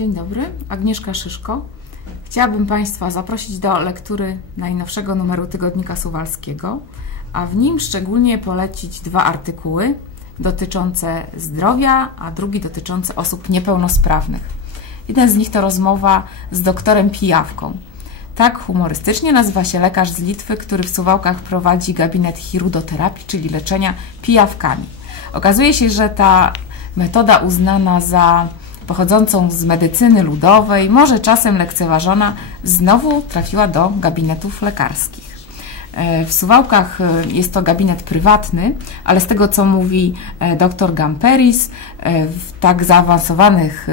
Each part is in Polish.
Dzień dobry, Agnieszka Szyszko. Chciałabym Państwa zaprosić do lektury najnowszego numeru Tygodnika Suwalskiego, a w nim szczególnie polecić dwa artykuły dotyczące zdrowia, a drugi dotyczący osób niepełnosprawnych. Jeden z nich to rozmowa z doktorem Pijawką. Tak humorystycznie nazywa się lekarz z Litwy, który w Suwałkach prowadzi gabinet chirudoterapii, czyli leczenia pijawkami. Okazuje się, że ta metoda uznana za pochodzącą z medycyny ludowej, może czasem lekceważona, znowu trafiła do gabinetów lekarskich. E, w Suwałkach e, jest to gabinet prywatny, ale z tego co mówi e, dr Gamperis, w tak zaawansowanych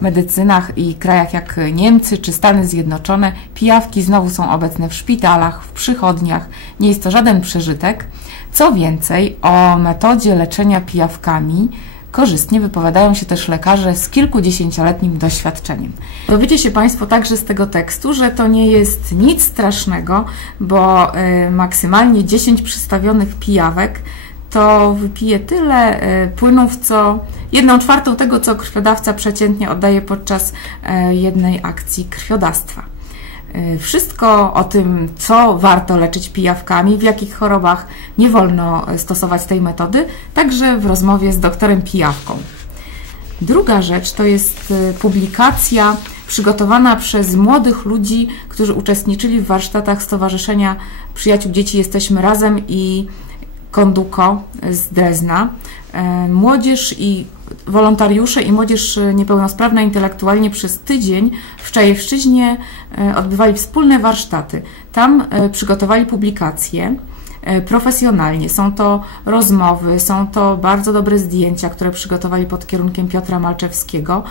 medycynach i krajach jak Niemcy czy Stany Zjednoczone, pijawki znowu są obecne w szpitalach, w przychodniach. Nie jest to żaden przeżytek. Co więcej, o metodzie leczenia pijawkami Korzystnie wypowiadają się też lekarze z kilkudziesięcioletnim doświadczeniem. Dowiecie się Państwo także z tego tekstu, że to nie jest nic strasznego, bo y, maksymalnie 10 przystawionych pijawek to wypije tyle y, płynów, co jedną czwartą tego, co krwiodawca przeciętnie oddaje podczas y, jednej akcji krwiodawstwa. Y, wszystko o tym, co warto leczyć pijawkami, w jakich chorobach nie wolno stosować tej metody, także w rozmowie z doktorem Pijawką. Druga rzecz to jest y, publikacja przygotowana przez młodych ludzi, którzy uczestniczyli w warsztatach Stowarzyszenia Przyjaciół Dzieci Jesteśmy Razem i Konduko z Drezna. E, młodzież i wolontariusze i młodzież niepełnosprawna intelektualnie przez tydzień w Czajewszczyźnie e, odbywali wspólne warsztaty. Tam e, przygotowali publikacje profesjonalnie. Są to rozmowy, są to bardzo dobre zdjęcia, które przygotowali pod kierunkiem Piotra Malczewskiego.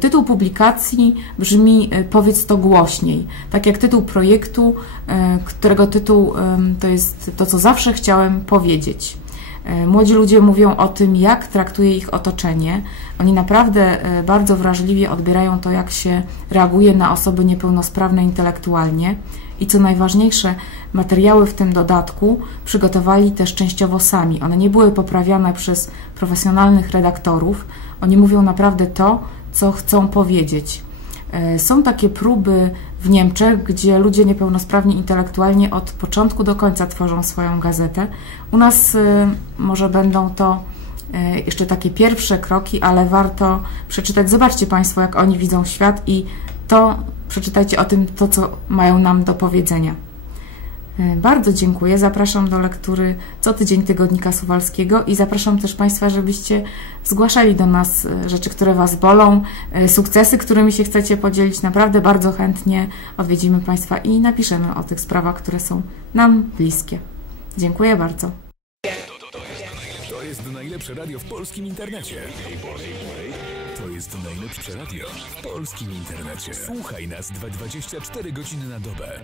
Tytuł publikacji brzmi Powiedz to głośniej, tak jak tytuł projektu, którego tytuł to jest to, co zawsze chciałem powiedzieć. E, młodzi ludzie mówią o tym, jak traktuje ich otoczenie. Oni naprawdę e, bardzo wrażliwie odbierają to, jak się reaguje na osoby niepełnosprawne intelektualnie. I co najważniejsze, materiały w tym dodatku przygotowali też częściowo sami. One nie były poprawiane przez profesjonalnych redaktorów. Oni mówią naprawdę to, co chcą powiedzieć. E, są takie próby w Niemczech, gdzie ludzie niepełnosprawni intelektualnie od początku do końca tworzą swoją gazetę. U nas e, może będą to e, jeszcze takie pierwsze kroki, ale warto przeczytać. Zobaczcie Państwo, jak oni widzą świat i to przeczytajcie o tym, to co mają nam do powiedzenia. E, bardzo dziękuję. Zapraszam do lektury co tydzień Tygodnika Suwalskiego i zapraszam też Państwa, żebyście zgłaszali do nas e, rzeczy, które Was bolą, e, sukcesy, którymi się chcecie podzielić. Naprawdę bardzo chętnie odwiedzimy Państwa i napiszemy o tych sprawach, które są nam bliskie. Dziękuję bardzo. To jest najlepsze radio w polskim internecie. To jest najlepsze radio w polskim internecie. Słuchaj nas 24 godziny na dobę.